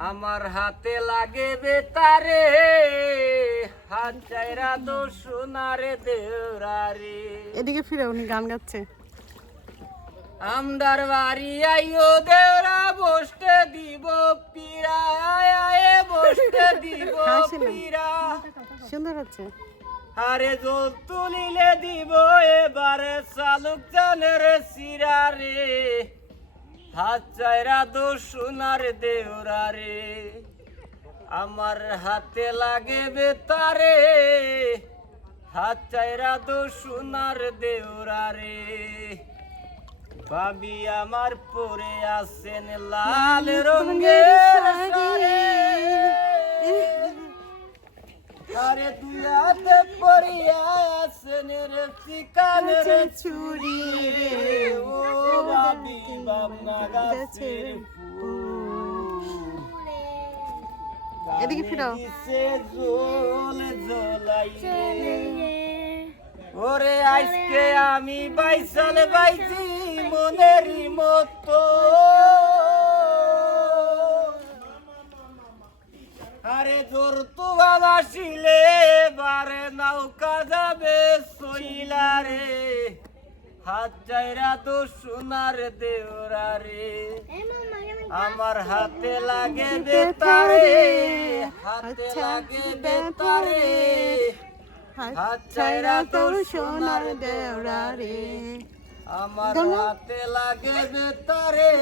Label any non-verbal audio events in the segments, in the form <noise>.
আমার হাতে লাগে বেতারে হাত চাইরা তো সোনারে দেওরারে এদিকে ফিরে উনি গান গাচ্ছে। আমদার বাড়ি আইও দেওরা বসতে দিব পিরা আয় বসতে দিব <laughs> না। পিরা সুন্দর হচ্ছে। আরে জল তুলিলে দিব এবারে চালুক জানের সিরা রে হাত চাইরা দো সোনার দেওরা রে। আমার হাতে লাগে বেতারে হাত চাইরা দো সোনার দেওরা রে। ভাবি আমার পরে আছেন লাল রঙের আরে তুই হাতে পড়িয়া আছেন রে রে ও বাবি বাবনা গাছের এদিকে ওরে আজকে আমি বাইসাল বাইছি মনেরই মতো। আরে জোর তো আসিলে বারে নৌকা যাবে সইলা রে হাত চাইরা তো সোনার দেওরা রে আমার হাতে লাগে বেতারে হাতে লাগে বেতারে হাত ছাইরা তোর সোনার দেওরা রে আমার হাতে লাগে বেতারে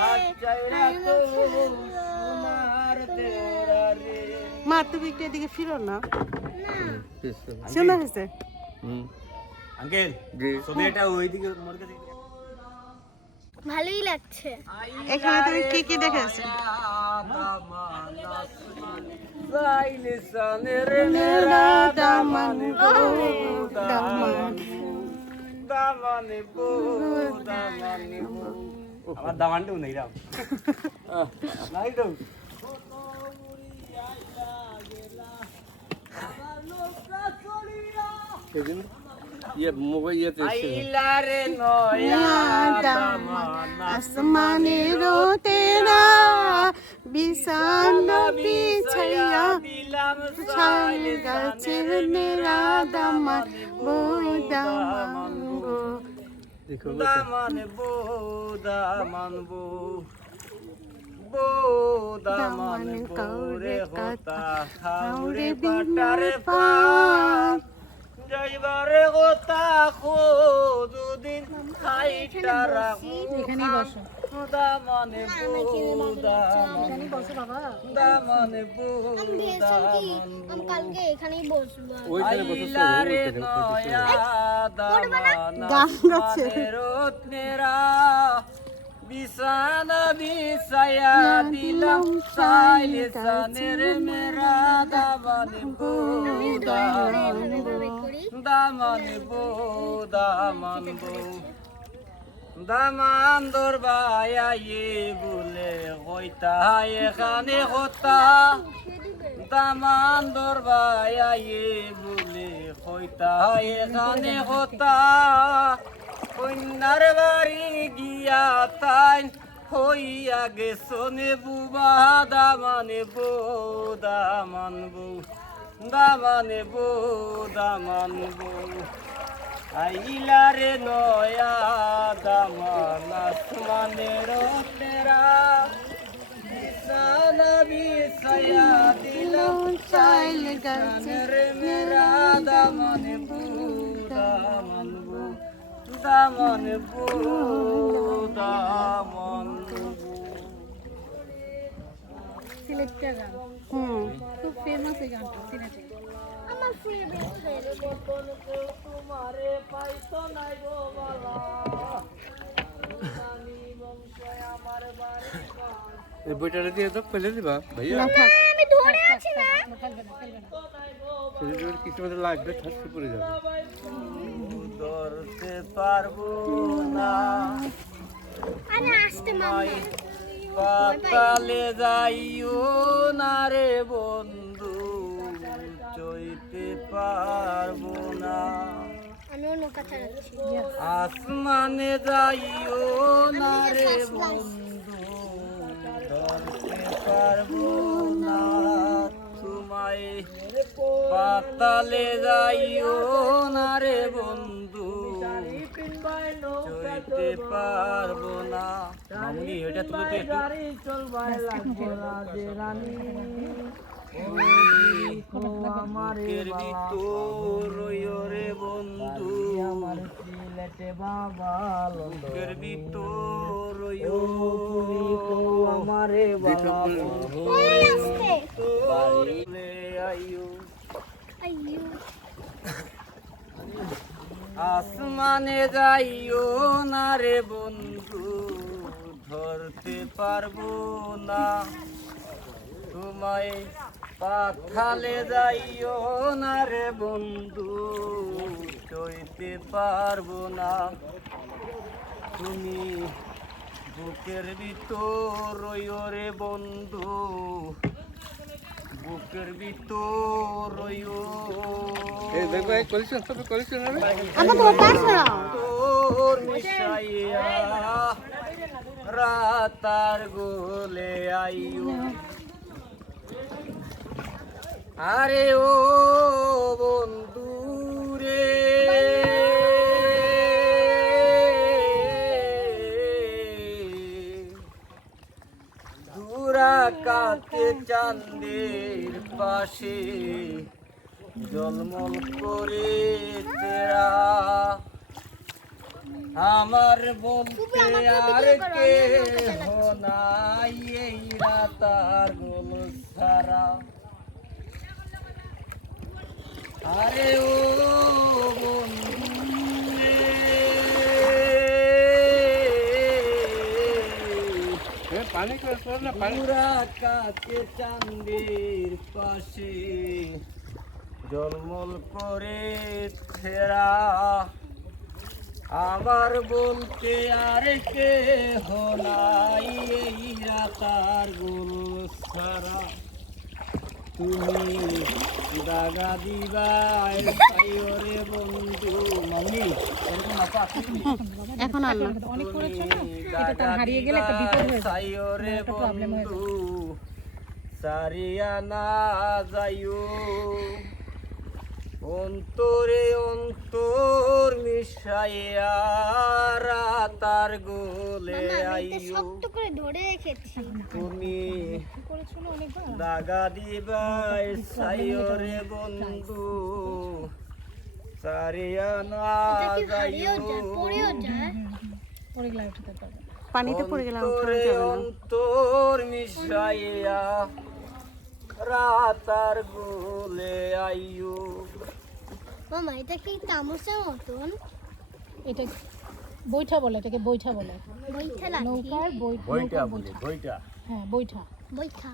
হাত চাইরা তো সোনার দেওরা মা তুমি একটু এদিকে ফিরো না। সুন্দর হয়েছে আঙ্কেল ছবি এটা ওইদিকে মোর কাছে। ভালোই লাগছে। এখানে তুমি কি কি দেখেছ আমার দামানটা নাই রাম। <laughs> নাই ইয়েতে আইলারে নয়া দামান আসমানের তেরা। বিছান বিছাইয়া ছাই গাছের মেরা দামান বো দামান গো দেখো দামান বো দামান বো বো দামান করে হতা খাউরে পাটারে পান যাইবারে হতা খো দুদিন খাইটা রাখো এখানেই বসো। দামানে বো দামানে বো কালকে এখানেই বসবো। আইলারে নয়া দামান গান গাচ্ছে রত্নেরা। বিছানা বিছায়া দিলাম সাইলে সানের মেরা দামানে বো দামান করি দামান বো দামান বো দামান দরবায়া ইয়ে বলে হইতা এখানে হতা দামান দরবায়া ইয়ে বলে হইতা এখানে হতা কন্যার বাড়ি গিয়া তাই হইয়া গেছনে বুবা দামানে বো দামান বো দামানে বো দামান বো আইলারে নয়া দামান আসমানের তেরা বিছানা বিছায়া দিলাম চাইল রে মেরা দামান বু দামান দামান দামান সিলেক্টের গান। হুম। খুব ফেমাস এই গানটা সিলেটে। আমার ফেভারিট তোমারে পাইতো নাই গো বাবা। জানি বংশে আমার বাড়ি এই বইটা দিয়ে তো ফেলে দিবা ভাইয়া। না থাক। আমি ধরে আছি না। খেলবে না খেলবে না কিছু মধ্যে লাগবে থাকতে পড়ে যাবে। ধরতে পারব না। পাতালে যাইও না রে বন্ধু চইতে পারব না। আসমানে যাইও না রে বন্ধু ধরতে পারব না। তোমায় পাতালে যাইও না রে বন্ধু চইতে পারব না। মামুনি এটা তুলো তো একটু। বুকের ভিতর রে বন্ধু। আমার সিলেটে বাবা বুকের ভিতর আমারে বাবা আইয়ো আসমানে যাইও না রে বন্ধু, ধরতে পারব না। তোমায় পাখালে যাইও না রে বন্ধু, চইতে পারব না। তুমি বুকের ভিতর রে বন্ধু বুকের ভিতর রইও। এই এই কলিশন সব কলিশন হবে আমার তো তোর মিশাইয়া রাতার গোলে আইও। আরে ও বন্ধু রে। দূরা কাতে চান্দের পাশে জলমল করে তেরা। আমার বলতে আর কে নাই এই রাতার গোল সারা আরে ও বন্ধু কাছে চান্দের পাশে জলমল করে ফেরা। আমার বলতে আর কে হলাই এই রাতার গোল সারা তুমি দাগা দিবাই রে বন্ধু মামনি এরকম আপা আছে কি? এখন আর না অনেক করেছ না? এটা তার হারিয়ে গেলে একটা বিপদ হয়ে যায় একটা problem হয়ে বন্ধু সারিয়া না যাইও। অন্তরে অন্তর মিশাইয়া রাতার গোলে আইও। করে ধরে রেখেছি। তুমি করেছ না অনেকবার? দাগা দিবাই সাইরে বন্ধু। সারিয়া না যাইও উঠতে পারবে পানিতে পড়ে গেলাম অন্তরে মিশাইয়া রাতার গোলে আইও মামা এটা কি তামসের মতন? এটা বৈঠা বলে এটাকে বৈঠা বলে। লাঠি নৌকার নৌকার বৈঠা। হ্যাঁ বৈঠা। বইঠা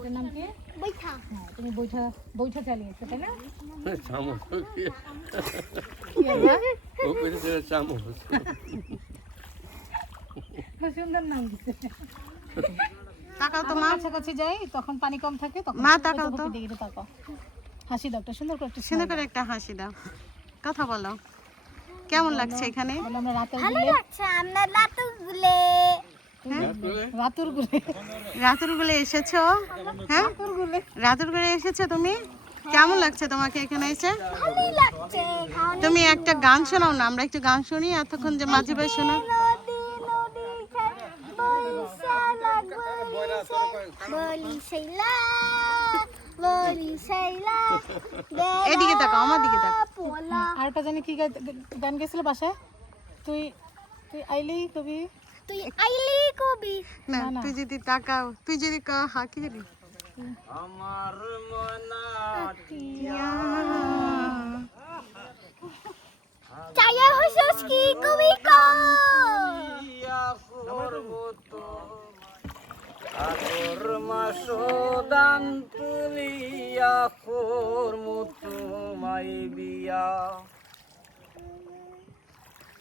এটার নাম কি? বইঠা হ্যাঁ তুমি বৈঠা বৈঠা চালিয়েছো তাই না? চামচ। ও পেরে চামচ। সুন্দর নাম দিচ্ছে তাকাও তো মা। কাছাকাছি যাই তখন পানি কম থাকে তখন মা, তাকাও তো। দিকে দিকে তাকাও। হাসি দাও একটা সুন্দর করে একটা সুন্দর করে একটা হাসি দাও। কথা বলো। কেমন লাগছে এখানে? ভালো লাগছে আমরা গুলে রাতুর গুলে রাতুর গুলে এসেছ? হ্যাঁ? এসেছ তুমি? কেমন লাগছে তোমাকে এখানে এসে? তুমি একটা গান শোনাও না আমরা একটু গান শুনি এতক্ষণ যে মাঝে ভাই শোনা এদিকে তাকাও আমার দিকে তাকাও। পোলা। আর একটা জানি কি গান গেছিল বাসায়? তুই তুই আইলি কবি তুই আইলি কবি। না। তুই যদি তাকাও তুই যদি কা- হা কি জানি? আমার মনা চাইয়া হইছস কি কবি কো? আগর মাস দান তুলিয়া করমু তোমায় বিয়া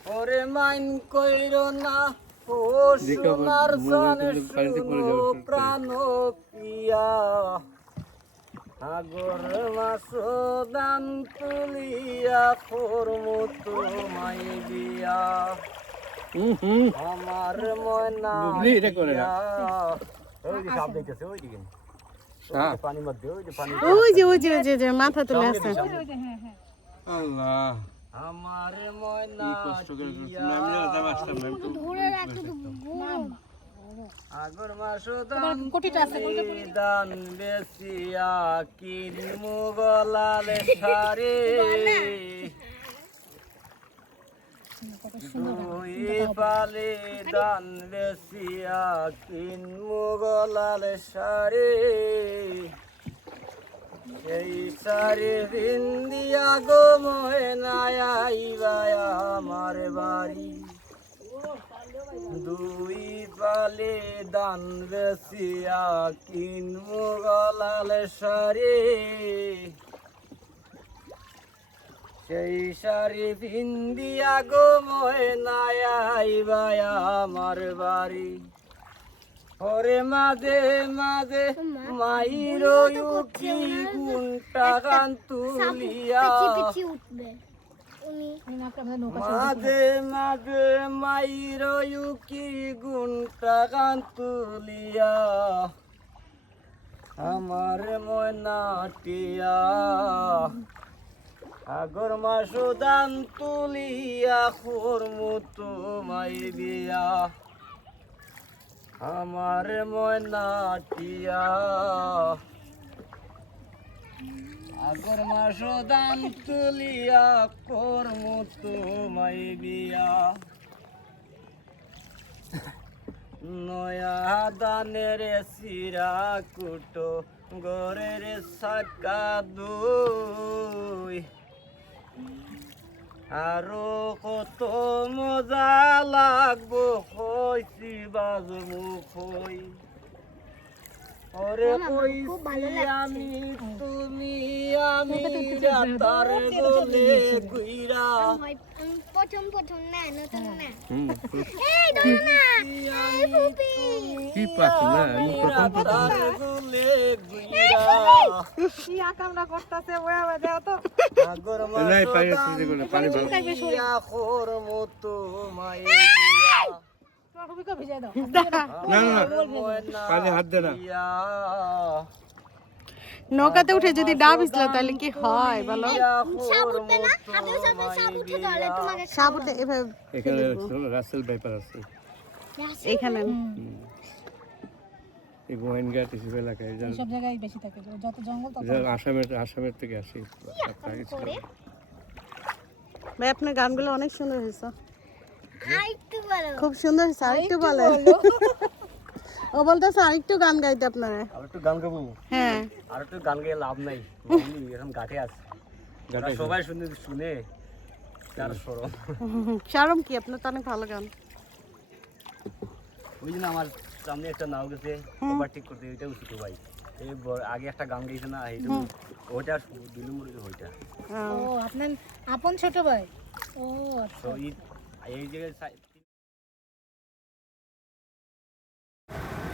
ওরে মাইন কইর না সোনার হয় শুনো প্রাণ পিয়া। আগর মাস দান তুলিয়া তোমায় আমার ময়না মধ্যে ওই যে ওই যে ওই যে মাথা তুলে আছে। আল্লাহ। আমার ময়না কি কষ্ট করে আমি জানতাম আসতাম না, আমি ধরে রাখো তো আগর মাস দান কোটিটা আছে দান বেশিয়া কিন মুগলালে সারে। দুই পালে দান বেশিয়া কিন মুগলালে সারে। এই সারে বিন্দিয়া গো ময়নায় আইবায় আমার বাড়ি। দুই পালে দান বেশিয়া কিনবো গলাল সারে সেই শাড়ি ভিন্দিয়া গো ময়নায় আইবায় আমার বাড়ি। ওরে মাঝে মাঝে মাইর উঠি গুনটা গান তুলিয়া। পিছি পিছি উঠবে। উনি আমাদের নৌকা মাঝে মাঝে মাইর ইউকি গুণটা গান তুলিয়া। আমার ময়নাটিয়া আগর মাস দান তুলিয়া খোরমু তোমাই বিয়া আমার ময়নাটিয়া আগর মাস দান তুলিয়া করমু তোমায় বিয়া নয়া দানের সিরা কুটো গরের সাকা দুই। আরও কত মজা লাগবো হইছি বাজমু হই ওরে কইছি আমি তুমি আমি রাতার গলে গুইরা ভয় আমি প্রথম প্রথম না নতুন না। এই ধরো না। এই ফুপি। কি পাচ্ছি না আমি প্রথম প্রথম। গলে গুইরা কামনা করতেছে ওয়া ওয়া দাও তো। আগর নাই, পানি ভালো। খোর মতো মায়ে দিয়া নৌকাতে উঠে যদি ডাব ইসলে তাহলে কি হয় বলো? সাপ উঠে এভাবে এখানে রাসেল ভাইপার আছে। এইখানে এই গোয়েনঘাট এসব এলাকায় সব জায়গায় বেশি থাকে যত জঙ্গল তত আসামের আসামের থেকে আসি। ভাই আপনার গানগুলো অনেক সুন্দর হয়েছে। খুব সুন্দর হয়েছে আরেকটু বলে। <laughs> ও বলতেছে আরেকটু গান গাইতে আপনারা। আর একটু গান গাবো? হ্যাঁ। আর একটু গান গেয়ে লাভ নাই। এমনি এখন ঘাটে আছে। সবাই শুনে শুনে তার সরম। <laughs> শারম কি? আপনার তো অনেক ভালো গান। ওই জন্য আমার সামনে একটা নাও গেছে ওভারটেক করতে ওইটা উচিত ভাই। এই আগে একটা গান গেছে না এইটা ওইটা দিলু মুড়ি ওইটা। ও। আপনার আপন ছোট ভাই? ও আচ্ছা।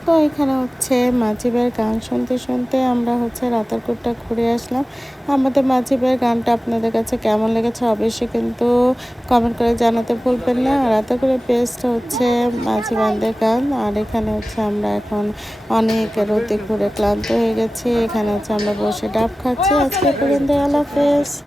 তো এখানে হচ্ছে মাঝিবের গান শুনতে শুনতে আমরা হচ্ছে রাতারকুটটা ঘুরে আসলাম। আমাদের মাঝিবের গানটা আপনাদের কাছে কেমন লেগেছে অবশ্যই কিন্তু কমেন্ট করে জানাতে ভুলবেন না। রাতারকুটের বেস্ট হচ্ছে মাঝি বান্ধের গান। আর এখানে হচ্ছে আমরা এখন অনেক রোদে ঘুরে ক্লান্ত হয়ে গেছি। এখানে হচ্ছে আমরা বসে ডাব খাচ্ছি। আজকে পর্যন্ত আল্লাহ